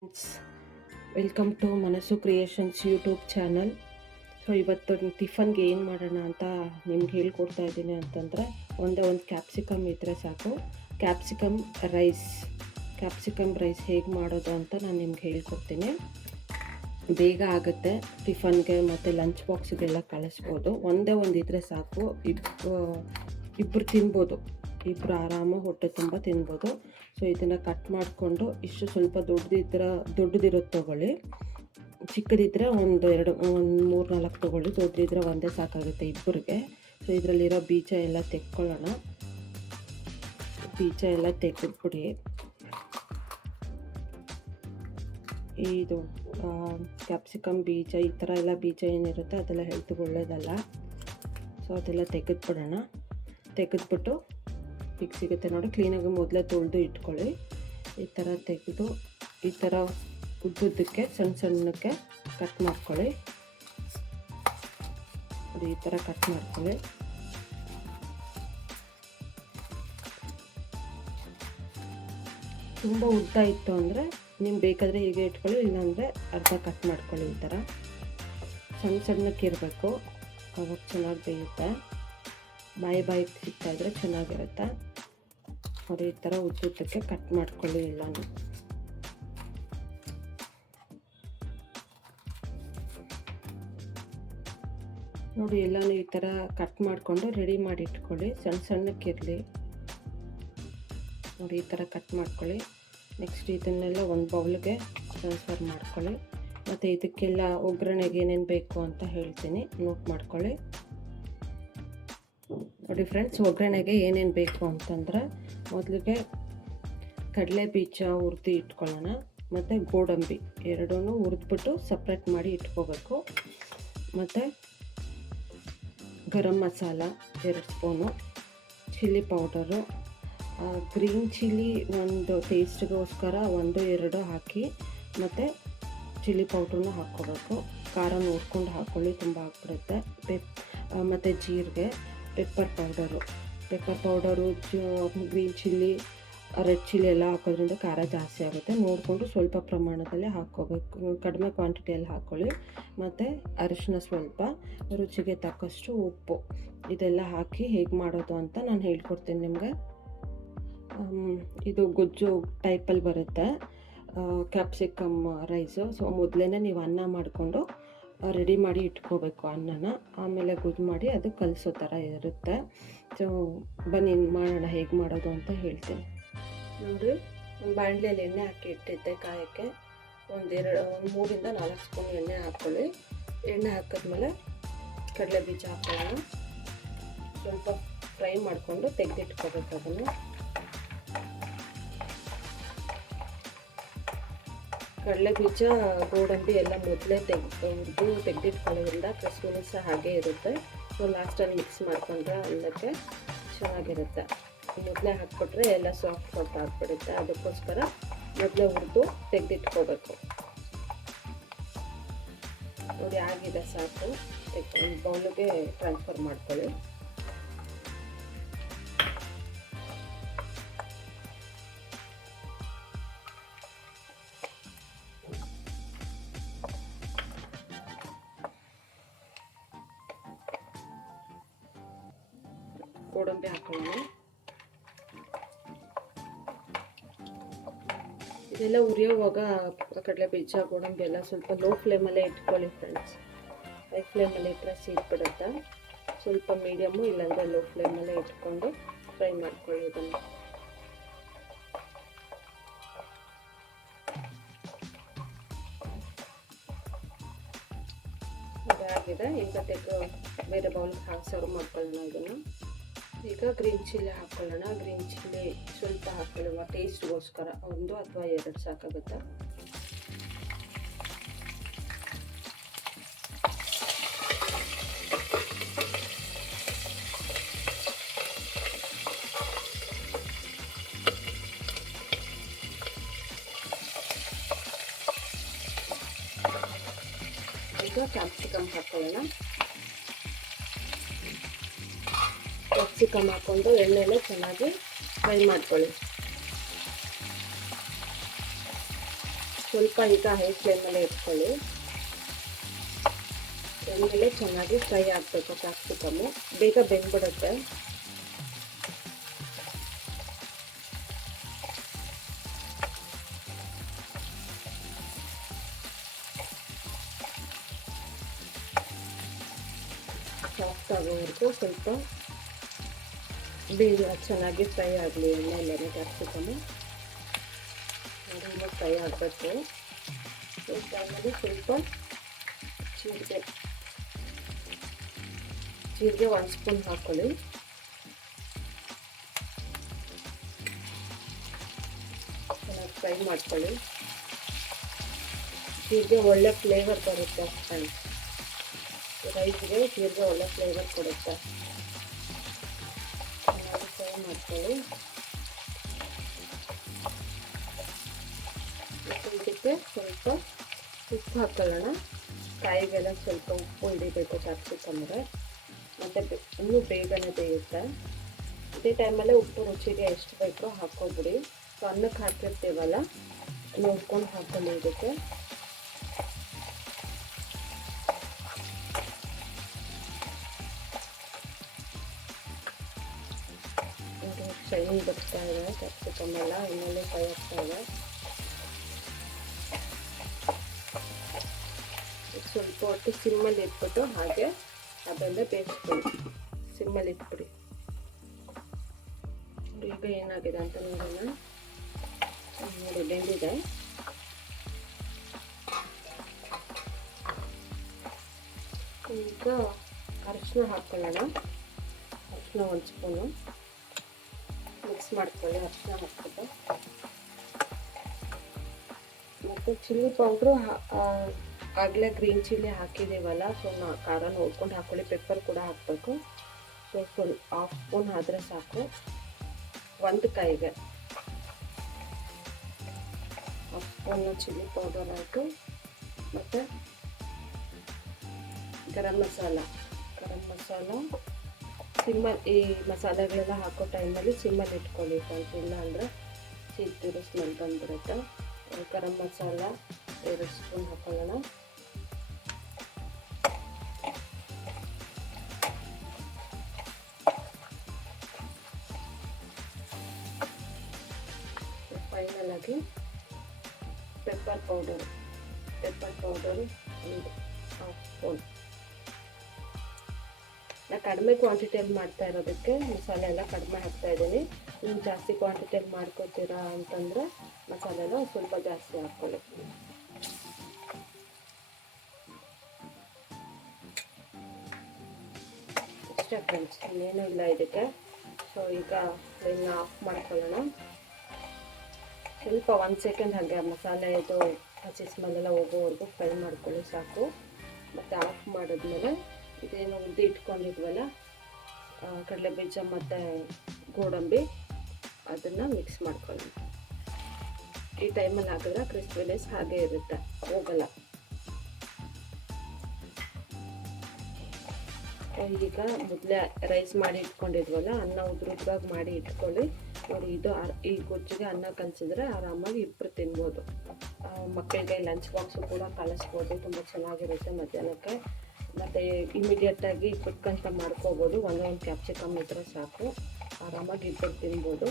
Friends, welcome to ಮನಸ್ಸು creations YouTube channel. So ಇವತ್ತು ಟಿಫನ್ಗೆ ಏನು ಮಾಡೋಣ ಅಂತ ನಿಮ್ಗೆ ಹೇಳ್ಕೊಡ್ತಾ ಇದ್ದೀನಿ ಅಂತಂದರೆ, ಒಂದೇ ಒಂದು ಕ್ಯಾಪ್ಸಿಕಮ್ ಇದ್ದರೆ ಸಾಕು. ಕ್ಯಾಪ್ಸಿಕಮ್ ರೈಸ್ ಹೇಗೆ ಮಾಡೋದು ಅಂತ ನಾನು ನಿಮ್ಗೆ ಹೇಳ್ಕೊಡ್ತೀನಿ. ಬೇಗ ಆಗುತ್ತೆ, ಟಿಫನ್ಗೆ ಮತ್ತು ಲಂಚ್ ಬಾಕ್ಸಿಗೆಲ್ಲ ಕಳಿಸ್ಬೋದು. ಒಂದೇ ಒಂದು ಇದ್ದರೆ ಸಾಕು, ಇಬ್ಬರು ತಿನ್ಬೋದು, ಇಬ್ಬರು ಆರಾಮಾಗಿ ಹೊಟ್ಟೆ ತುಂಬ ತಿನ್ಬೋದು. ಸೊ ಇದನ್ನು ಕಟ್ ಮಾಡಿಕೊಂಡು ಇಷ್ಟು ಸ್ವಲ್ಪ ದೊಡ್ಡದಿರೋದು ತೊಗೊಳ್ಳಿ. ಚಿಕ್ಕದಿದ್ದರೆ ಒಂದು 3-4 ತೊಗೊಳ್ಳಿ, ದೊಡ್ಡದಿದ್ದರೆ ಒಂದೇ ಸಾಕಾಗುತ್ತೆ ಇಬ್ಬರಿಗೆ. ಸೊ ಇದರಲ್ಲಿರೋ ಬೀಜ ಎಲ್ಲ ತೆಕ್ಕೊಳ್ಳೋಣ. ಬೀಜ ಎಲ್ಲ ತೆಗೆದ್ಬಿಡಿ. ಇದು ಕ್ಯಾಪ್ಸಿಕಮ್ ಬೀಜ, ಈ ಥರ ಎಲ್ಲ ಬೀಜ ಏನಿರುತ್ತೆ ಅದೆಲ್ಲ ಹೆಲ್ತ್ಗೆ ಒಳ್ಳೆಯದಲ್ಲ. ಸೊ ಅದೆಲ್ಲ ತೆಗೆದ್ಬಿಟ್ಟು ಈಗ ಸಿಗುತ್ತೆ ನೋಡಿ, ಕ್ಲೀನಾಗಿ ಮೊದಲೇ ತೊಳೆದು ಇಟ್ಕೊಳ್ಳಿ. ಈ ಥರ ತೆಗೆದು ಈ ಥರ ಉದ್ದುದ್ದಕ್ಕೆ ಸಣ್ಣಕ್ಕೆ ಕಟ್ ಮಾಡ್ಕೊಳ್ಳಿ. ಈ ಥರ ಕಟ್ ಮಾಡ್ಕೊಳ್ಳಿ. ತುಂಬ ಉದ್ದ ಇತ್ತು ಅಂದರೆ ನಿಮ್ಗೆ ಬೇಕಾದರೆ ಹೀಗೆ ಇಟ್ಕೊಳ್ಳಿ, ಇಲ್ಲಾಂದರೆ ಅರ್ಧ ಕಟ್ ಮಾಡ್ಕೊಳ್ಳಿ. ಈ ಥರ ಸಣ್ಣಕ್ಕೆ ಇರಬೇಕು, ಅವಾಗ ಚೆನ್ನಾಗಿ ಬೇಯುತ್ತೆ. ಬಾಯಿಗೆ ಸಿಗ್ತಾಯಿದ್ರೆ ಚೆನ್ನಾಗಿರುತ್ತೆ. ನೋಡಿ, ಈ ಥರ ಉದ್ದುದ್ದಕ್ಕೆ ಕಟ್ ಮಾಡ್ಕೊಳ್ಳಿ ಎಲ್ಲನೂ. ನೋಡಿ, ಎಲ್ಲನೂ ಈ ಥರ ಕಟ್ ಮಾಡಿಕೊಂಡು ರೆಡಿ ಮಾಡಿ ಇಟ್ಕೊಳ್ಳಿ. ಸಣ್ಣಕ್ಕಿರಲಿ. ನೋಡಿ, ಈ ಥರ ಕಟ್ ಮಾಡ್ಕೊಳ್ಳಿ. ನೆಕ್ಸ್ಟ್ ಇದನ್ನೆಲ್ಲ ಒಂದು ಬೌಲ್ಗೆ ಟ್ರಾನ್ಸ್ಫರ್ ಮಾಡ್ಕೊಳ್ಳಿ. ಮತ್ತು ಇದಕ್ಕೆಲ್ಲ ಒಗ್ಗರಣೆಗೆ ಏನೇನು ಬೇಕು ಅಂತ ಹೇಳ್ತೀನಿ, ನೋಟ್ ಮಾಡ್ಕೊಳ್ಳಿ. ನೋಡಿ ಫ್ರೆಂಡ್ಸ್, ಒಗ್ಗರಣೆಗೆ ಏನೇನು ಬೇಕು ಅಂತಂದರೆ, ಮೊದಲಿಗೆ ಕಡಲೆ ಬೀಜ ಹುರಿದು ಇಟ್ಕೊಳ್ಳೋಣ, ಮತ್ತು ಗೋಡಂಬಿ ಎರಡೂ ಹುರಿದ್ಬಿಟ್ಟು ಸಪ್ರೇಟ್ ಮಾಡಿ ಇಟ್ಕೋಬೇಕು. ಮತ್ತು garam masala 2 spoon, chilli powder, green chilli ಒಂದು ಟೇಸ್ಟ್ಗೋಸ್ಕರ 1-2 ಹಾಕಿ, ಮತ್ತು ಚಿಲ್ಲಿ ಪೌಡ್ರನ್ನೂ ಹಾಕ್ಕೋಬೇಕು. ಖಾರ ನೋಡ್ಕೊಂಡು ಹಾಕ್ಕೊಳ್ಳಿ, ತುಂಬ ಹಾಕ್ಬಿಡುತ್ತೆ. ಮತ್ತು ಜೀರಿಗೆ, pepper powder, green chilli, red chilli ಎಲ್ಲ ಹಾಕೋದ್ರಿಂದ ಖಾರ ಜಾಸ್ತಿ ಆಗುತ್ತೆ. ನೋಡಿಕೊಂಡು ಸ್ವಲ್ಪ ಪ್ರಮಾಣದಲ್ಲಿ ಹಾಕ್ಕೋಬೇಕು, ಕಡಿಮೆ ಕ್ವಾಂಟಿಟಿಯಲ್ಲಿ ಹಾಕ್ಕೊಳ್ಳಿ. ಮತ್ತು ಅರಿಶಿನ ಸ್ವಲ್ಪ, ರುಚಿಗೆ ತಕ್ಕಷ್ಟು ಉಪ್ಪು, ಇದೆಲ್ಲ ಹಾಕಿ ಹೇಗೆ ಮಾಡೋದು ಅಂತ ನಾನು ಹೇಳ್ಕೊಡ್ತೀನಿ ನಿಮಗೆ. ಇದು ಗೊಜ್ಜು ಟೈಪಲ್ಲಿ ಬರುತ್ತೆ ಕ್ಯಾಪ್ಸಿಕಮ್ ರೈಸು. ಸೊ ಮೊದಲೇ ನೀವು ಅನ್ನ ಮಾಡಿಕೊಂಡು ರೆಡಿ ಮಾಡಿ ಇಟ್ಕೋಬೇಕು ಅನ್ನನ, ಆಮೇಲೆ ಗೊಜ್ಜು ಮಾಡಿ ಅದು ಕಲಿಸೋ ಥರ ಇರುತ್ತೆ. ಸೊ ಬನ್ನಿ ಮಾಡೋಣ, ಹೇಗೆ ಮಾಡೋದು ಅಂತ ಹೇಳ್ತೀನಿ. ನೋಡಿ, ಬಾಣಲೆಯಲ್ಲಿ ಎಣ್ಣೆ ಹಾಕಿ ಇಟ್ಟಿದ್ದೆ ಕಾಯೋಕ್ಕೆ. 3-4 ಸ್ಪೂನ್ ಎಣ್ಣೆ ಹಾಕ್ಕೊಳ್ಳಿ. ಎಣ್ಣೆ ಹಾಕಿದ್ಮೇಲೆ ಕಡಲೆ ಬೀಜ ಹಾಕೊಳ್ಳೋಣ. ಸ್ವಲ್ಪ ಫ್ರೈ ಮಾಡಿಕೊಂಡು ತೆಗೆದಿಟ್ಕೋಬೇಕು ಅದನ್ನು. ಕಡಲೆ ಬೀಜ, ಗೋಡಂಬಿ ಎಲ್ಲ ಮೊದಲೇ ತೆಗೆದಿಟ್ಕೊಳ್ಳೋದ್ರಿಂದ ಕ್ರಿಸ್ಪಿನೆಸ್ ಹಾಗೇ ಇರುತ್ತೆ. ಸೊ ಲಾಸ್ಟಲ್ಲಿ ಮಿಕ್ಸ್ ಮಾಡ್ಕೊಂಡ್ರೆ ಅನ್ನಕ್ಕೆ ಚೆನ್ನಾಗಿರುತ್ತೆ. ಮೊದಲೇ ಹಾಕ್ಬಿಟ್ರೆ ಎಲ್ಲ ಸಾಫ್ಟ್ ಆಗಿಬಿಡುತ್ತೆ. ಅದಕ್ಕೋಸ್ಕರ ಮೊದಲೇ ಹುರಿದು ತೆಗೆದಿಟ್ಕೋಬೇಕು. ನೋಡಿ, ಆಗಿದೆ, ಸಾಕು. ಬೌಲಿಗೆ ಟ್ರಾನ್ಸ್ಫರ್ ಮಾಡ್ಕೊಳ್ಳಿ. ಗೋಡಂಬಿ ಹಾಕೊಳ್ಳೋಣ. ಇದೆಲ್ಲ ಉರಿಯೋವಾಗ ಕಡಲೆ ಬೀಜ, ಗೋಡಂಬಿ ಎಲ್ಲ ಸ್ವಲ್ಪ ಲೋ ಫ್ಲೇಮಲ್ಲೇ ಇಟ್ಕೊಳ್ಳಿ ಫ್ರೆಂಡ್ಸ್. ಹೈ ಫ್ಲೇಮಲ್ಲಿ ಇಟ್ಟರೆ ಸೀದ್ಬಿಡುತ್ತೆ. ಸ್ವಲ್ಪ ಮೀಡಿಯಮ್ಮು ಇಲ್ಲಾಂದರೆ ಲೋ ಫ್ಲೇಮಲ್ಲೇ ಇಟ್ಕೊಂಡು ಫ್ರೈ ಮಾಡ್ಕೊಳ್ಳಿ ಇದನ್ನು. ಇದಾಗಿದೆ. ಈಗ ಬೇರೆ ಬೌಲ್ಗೆ ಸರ್ವ್ ಮಾಡ್ಕೊಳ್ಳೋಣ ಇದನ್ನು. ಈಗ ಗ್ರೀನ್ ಚಿಲ್ಲಿ ಹಾಕ್ಕೊಳ್ಳೋಣ. ಗ್ರೀನ್ ಚಿಲ್ಲಿ ಸ್ವಲ್ಪ ಹಾಕ್ಕೊಳ್ಳುವ, ಟೇಸ್ಟ್ಗೋಸ್ಕರ 1 ಅಥವಾ 2 ಸಾಕಾಗುತ್ತೆ. ಈಗ ಕ್ಯಾಪ್ಸಿಕಮ್ ಹಾಕ್ಕೊಳ್ಳೋಣ. ಕ್ಯಾಪ್ಸಿಕಮ್ ಹಾಕ್ಕೊಂಡು ಎಣ್ಣೆಲೆ ಚೆನ್ನಾಗಿ ಫ್ರೈ ಮಾಡ್ಕೊಳ್ಳಿ. ಸೊ ಸ್ವಲ್ಪ ಈಗ ಹೈ ಫ್ಲೇಮಲ್ಲೇ ಇಟ್ಕೊಳ್ಳಿ. ಎಣ್ಣೆಲೆ ಚೆನ್ನಾಗಿ ಫ್ರೈ ಆಗಬೇಕು ಕ್ಯಾಪ್ಸಿಕಮ್ಮು, ಬೇಗ ಬೆಂದ್ಬಿಡುತ್ತೆ. ಸಾಫ್ಟ್ ಆಗೋವರೆಗೂ ಸ್ವಲ್ಪ ಬೇಗ ಚೆನ್ನಾಗಿ ಫ್ರೈ ಆಗಲಿ ಎಣ್ಣೆಲೆ ಕ್ಯಾಪ್ಸಿಕಮ್ಮು. ಅದನ್ನು ಫ್ರೈ ಆಗಬೇಕು. ಈ ಟೈಮಲ್ಲಿ ಸ್ವಲ್ಪ ಜೀರಿಗೆ 1 ಸ್ಪೂನ್ ಹಾಕ್ಕೊಳ್ಳಿ. ಚೆನ್ನಾಗಿ ಫ್ರೈ ಮಾಡ್ಕೊಳ್ಳಿ. ಜೀರಿಗೆ ಒಳ್ಳೆ ಫ್ಲೇವರ್ ಬರುತ್ತೆ ಫ್ರೆಂಡ್ಸ್. ರೈಸ್ಗೆ ಜೀರಿಗೆ ಒಳ್ಳೆ ಫ್ಲೇವರ್ ಕೊಡುತ್ತೆ. ಚೆನ್ನಾಗಿ ಫ್ರೈ ಮಾಡ್ಕೊಳ್ಳಿ. ಇದಕ್ಕೆ ಸ್ವಲ್ಪ ಉಪ್ಪು ಹಾಕೊಳ್ಳೋಣ. ಕಾಯಿಗೆಲ್ಲ ಸ್ವಲ್ಪ ಉಪ್ಪು ಹಿಡಿಬೇಕು ಕ್ಯಾಪ್ಸಿಕಮ್ಗೆ, ಮತ್ತು ಇನ್ನೂ ಬೇಗನೆ ಬೇಯುತ್ತೆ. ಇದೇ ಟೈಮಲ್ಲೇ ಉಪ್ಪು ರುಚಿಗೆ ಎಷ್ಟು ಬೇಕೋ ಹಾಕ್ಕೊಬಿಡಿ. ಸೊ ಅನ್ನಕ್ಕೆ ಹಾಕಿರ್ತೀವಲ್ಲ ನೋಡ್ಕೊಂಡು ಹಾಕೊಳ್ಳಿ. ಇದಕ್ಕೆ ಶೈನ್ ಬರ್ತಾ ಇದೆ, ಕ್ಯಾಪ್ಸಿಕಮ್ ಎಲ್ಲ ಇನ್ನೊಂದೇ ಫ್ರೈ ಆಗ್ತಾ ಇದೆ. ಸ್ವಲ್ಪ ಹೊತ್ತು ಸಿಮ್ಮಲ್ಲಿ ಇಟ್ಬಿಟ್ಟು ಹಾಗೆ ಅದೆಲ್ಲ ಬೇಯಿಸ್ಕೊಳ್ಳಿ. ಸಿಮ್ಮಲ್ಲಿ ಇಟ್ಬಿಡಿ. ಈಗ ಏನಾಗಿದೆ ಅಂತ ನೋಡೋಣ. ನೋಡಿ ಬೆಂದಿದೆ. ಈಗ ಅರಿಶಿನ ಹಾಕ್ಕೊಳ್ಳೋಣ. ಅರಿಶಿನ 1 ಸ್ಪೂನು ಮಿಕ್ಸ್ ಮಾಡ್ಕೊಳ್ಳಿ. ಅರಿಶಿನ ಹಾಕ್ಬಿಟ್ಟು ಮತ್ತು ಚಿಲ್ಲಿ ಪೌಡ್ರು ಆಗಲೇ ಗ್ರೀನ್ ಚಿಲ್ಲಿ ಹಾಕಿದ್ದೀವಲ್ಲ, ಸೊ ಖಾರ ನೋಡ್ಕೊಂಡು ಹಾಕ್ಕೊಳ್ಳಿ. ಪೆಪ್ಪರ್ ಕೂಡ ಹಾಕಬೇಕು. ಸೊ ಫುಲ್ 1/2 ಸ್ಪೂನ್ ಆದರೆ ಸಾಕು. 1 ಕಾಯಿಗೆ 1/2 ಸ್ಪೂನು ಚಿಲ್ಲಿ ಪೌಡರ್ ಆಯಿತು. ಮತ್ತು ಗರಂ ಮಸಾಲ ಸಿಮ್ಮಲ್ಲಿ, ಈ ಮಸಾಲೆಗಳೆಲ್ಲ ಹಾಕೋ ಟೈಮಲ್ಲಿ ಸಿಮ್ಮಲ್ಲಿ ಇಟ್ಕೊಳ್ಳಿ ಫ್ರೆಂಡ್ಸ್, ಇಲ್ಲ ಅಂದರೆ ಸಿಡ್ತಿರೋ ಸ್ಮೆಲ್ ಬಂದ್ಬಿಡುತ್ತೆ. ಗರಂ ಮಸಾಲ 2 ಸ್ಪೂನ್ ಹಾಕೊಳ್ಳೋಣ. ಫೈನಲ್ ಆಗಿ ಪೆಪ್ಪರ್ ಪೌಡರ್ 1/2 ಸ್ಪೂನ್. ನಾನು ಕಡಿಮೆ ಕ್ವಾಂಟಿಟಿಯಲ್ಲಿ ಮಾಡ್ತಾ ಇರೋದಕ್ಕೆ ಮಸಾಲೆ ಎಲ್ಲ ಕಡಿಮೆ ಹಾಕ್ತಾ ಇದ್ದೀನಿ. ನೀವು ಜಾಸ್ತಿ ಕ್ವಾಂಟಿಟಿಯಲ್ಲಿ ಮಾಡ್ಕೊತೀರಾ ಅಂತಂದರೆ ಮಸಾಲೆ ಎಲ್ಲ ಸ್ವಲ್ಪ ಜಾಸ್ತಿ ಹಾಕ್ಕೊಳ್ಳಿ. ಇಷ್ಟೇ ಫ್ರೆಂಡ್ಸ್, ಇನ್ನೇನು ಇಲ್ಲ ಇದಕ್ಕೆ. ಸೊ ಈಗ ಫ್ಲೇಮ್ನ ಆಫ್ ಮಾಡ್ಕೊಳ್ಳೋಣ. ಸ್ವಲ್ಪ 1 ಸೆಕೆಂಡ್ ಹಾಗೆ ಮಸಾಲೆ ಇದು ಹಸಿ ಸ್ಮೆಲ್ಲೆಲ್ಲ ಹೋಗೋವರೆಗೂ ಫ್ರೈ ಮಾಡ್ಕೊಳ್ಳಿ ಸಾಕು. ಮತ್ತು ಆಫ್ ಮಾಡಿದ್ಮೇಲೆ ಇದೇನು ಉದ್ದಿ ಇಟ್ಕೊಂಡಿದ್ವಲ್ಲ ಕಡಲೆ ಬೀಜ ಮತ್ತು ಗೋಡಂಬಿ, ಅದನ್ನು ಮಿಕ್ಸ್ ಮಾಡ್ಕೊಳ್ಳೋಣ. ಈ ಟೈಮಲ್ಲಿ ಹಾಕಿದ್ರೆ ಕ್ರಿಸ್ಪಿನೆಸ್ ಹಾಗೆ ಇರುತ್ತೆ, ಹೋಗಲ್ಲ. ಈಗ ಮೊದಲೇ ರೈಸ್ ಮಾಡಿ ಇಟ್ಕೊಂಡಿದ್ವಲ್ಲ, ಅನ್ನ ಉದ್ರುದ್ರಾಗಿ ಮಾಡಿ ಇಟ್ಕೊಳ್ಳಿ. ನೋಡಿ, ಇದು ಈ ಗೊಜ್ಜಿಗೆ ಅನ್ನ ಕಲಿಸಿದ್ರೆ ಆರಾಮಾಗಿ ಇಬ್ಬರು ತಿನ್ಬೋದು. ಮಕ್ಕಳಿಗೆ ಲಂಚ್ ಬಾಕ್ಸು ಕೂಡ ಕಲಿಸ್ಬೋದು, ತುಂಬ ಚೆನ್ನಾಗಿರುತ್ತೆ ಮಧ್ಯಾಹ್ನಕ್ಕೆ. ಮತ್ತು ಇಮಿಡಿಯೇಟಾಗಿ ಕ್ವಿಕ್ ಅಂತ ಮಾಡ್ಕೋಬೋದು. ಒಂದೇ ಕ್ಯಾಪ್ಸಿಕಮ್ ಇದ್ದರೆ ಸಾಕು, ಆರಾಮಾಗಿ ಇಬ್ಬರು ತಿನ್ಬೋದು.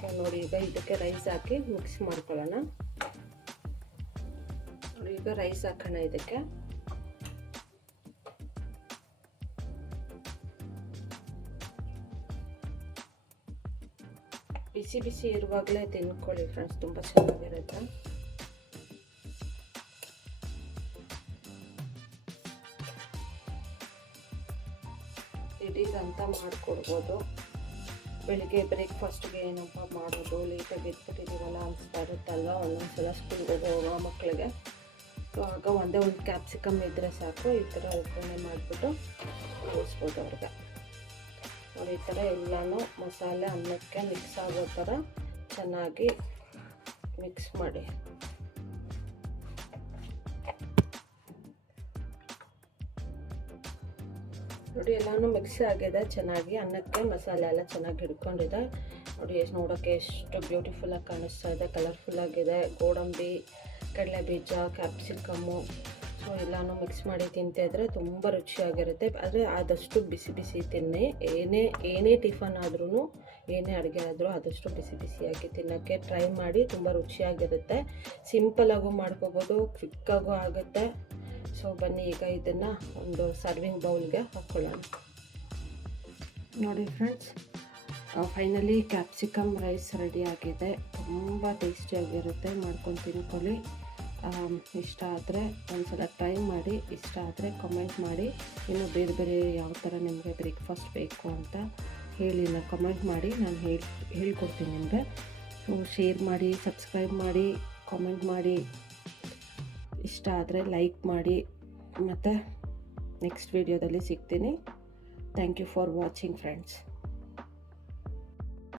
ಸೊ ನೋಡಿ, ಈಗ ಇದಕ್ಕೆ ರೈಸ್ ಹಾಕಿ ಮಿಕ್ಸ್ ಮಾಡ್ಕೊಳ್ಳೋಣ. ನೋಡಿ, ಈಗ ರೈಸ್ ಹಾಕೋಣ ಇದಕ್ಕೆ. ಬಿಸಿ ಬಿಸಿ ಇರುವಾಗಲೇ ತಿನ್ಕೊಳ್ಳಿ ಫ್ರೆಂಡ್ಸ್, ತುಂಬ ಚೆನ್ನಾಗಿರುತ್ತೆ. ಇಡೀದಂತ ಮಾಡಿಕೊಡ್ಬೋದು. ಬೆಳಿಗ್ಗೆ ಬ್ರೇಕ್ಫಾಸ್ಟ್ಗೆ ಏನಪ್ಪ ಮಾಡೋದು, ಲೇಟಾಗಿ ಎದ್ಬಿಟ್ಟಿದ್ದೀವಲ್ಲ ಅನಿಸ್ತಾ ಇರುತ್ತಲ್ಲ ಒಂದೊಂದ್ಸಲ ಸ್ಕೂಲ್ಗೆ ಹೋಗೋ ಮಕ್ಕಳಿಗೆ. ಸೊ ಆಗ ಒಂದೇ ಒಂದು ಕ್ಯಾಪ್ಸಿಕಮ್ ಇದ್ದರೆ ಸಾಕು, ಈ ಥರ ಒಗ್ಗರಣೆ ಮಾಡಿಬಿಟ್ಟು ಬೇಯಿಸ್ಬೋದು ಅವ್ರಿಗೆ. ನೋಡಿ, ಈ ಥರ ಎಲ್ಲನೂ ಮಸಾಲೆ ಅನ್ನಕ್ಕೆ ಮಿಕ್ಸ್ ಆಗೋ ಥರ ಚೆನ್ನಾಗಿ ಮಿಕ್ಸ್ ಮಾಡಿ. ನೋಡಿ, ಎಲ್ಲನೂ ಮಿಕ್ಸ್ ಆಗಿದೆ ಚೆನ್ನಾಗಿ. ಅನ್ನಕ್ಕೆ ಮಸಾಲೆ ಎಲ್ಲ ಚೆನ್ನಾಗಿ ಹಿಡ್ಕೊಂಡಿದೆ. ನೋಡಿ, ನೋಡೋಕ್ಕೆ ಎಷ್ಟು ಬ್ಯೂಟಿಫುಲ್ಲಾಗಿ ಕಾಣಿಸ್ತಾ ಇದೆ, ಕಲರ್ಫುಲ್ಲಾಗಿದೆ. ಗೋಡಂಬಿ ಕಡಲೆಬೀಜ, ಕ್ಯಾಪ್ಸಿಕಮ್ಮು, ಸೊ ಎಲ್ಲನೂ ಮಿಕ್ಸ್ ಮಾಡಿ ತಿಂತಿದ್ರೆ ತುಂಬ ರುಚಿಯಾಗಿರುತ್ತೆ. ಆದರೆ ಆದಷ್ಟು ಬಿಸಿ ಬಿಸಿ ತಿನ್ನಿ. ಏನೇ ಟಿಫನ್ ಆದ್ರೂ, ಏನೇ ಅಡುಗೆ ಆದರೂ ಆದಷ್ಟು ಬಿಸಿ ಬಿಸಿಯಾಗಿ ತಿನ್ನೋಕ್ಕೆ ಟ್ರೈ ಮಾಡಿ. ತುಂಬ ರುಚಿಯಾಗಿರುತ್ತೆ. ಸಿಂಪಲಾಗೂ ಮಾಡ್ಕೋಬೋದು, ಕ್ವಿಕ್ಕಾಗೂ ಆಗುತ್ತೆ. ಸೊ ಬನ್ನಿ ಈಗ ಇದನ್ನು ಒಂದು ಸರ್ವಿಂಗ್ ಬೌಲ್ಗೆ ಹಾಕ್ಕೊಳ್ಳೋಣ. ನೋಡಿ friends, finally capsicum rice ready ಆಗಿದೆ. ತುಂಬ ಟೇಸ್ಟಿಯಾಗಿರುತ್ತೆ. ಮಾಡ್ಕೊಂಡು ತಿನ್ಕೊಳ್ಳಿ. ಇಷ್ಟ ಆದರೆ ಒಂದ್ಸಲ ಟ್ರೈ ಮಾಡಿ. ಇಷ್ಟ ಆದರೆ ಕಮೆಂಟ್ ಮಾಡಿ. ಇನ್ನು ಬೇರೆ ಬೇರೆ ಯಾವ ಥರ ನಿಮಗೆ ಬ್ರೇಕ್ಫಾಸ್ಟ್ ಬೇಕು ಅಂತ ಹೇಳಿ, ನಾನು ಕಮೆಂಟ್ ಮಾಡಿ, ನಾನು ಹೇಳ್ಕೊಡ್ತೀನಿ ನಿಮಗೆ. ಸೊ ಶೇರ್ ಮಾಡಿ, ಸಬ್ಸ್ಕ್ರೈಬ್ ಮಾಡಿ, ಕಾಮೆಂಟ್ ಮಾಡಿ. ಇಷ್ಟ ಆದರೆ ಲೈಕ್ ಮಾಡಿ. ಮತ್ತು ನೆಕ್ಸ್ಟ್ ವಿಡಿಯೋದಲ್ಲಿ ಸಿಗ್ತೀನಿ. Thank you for watching friends.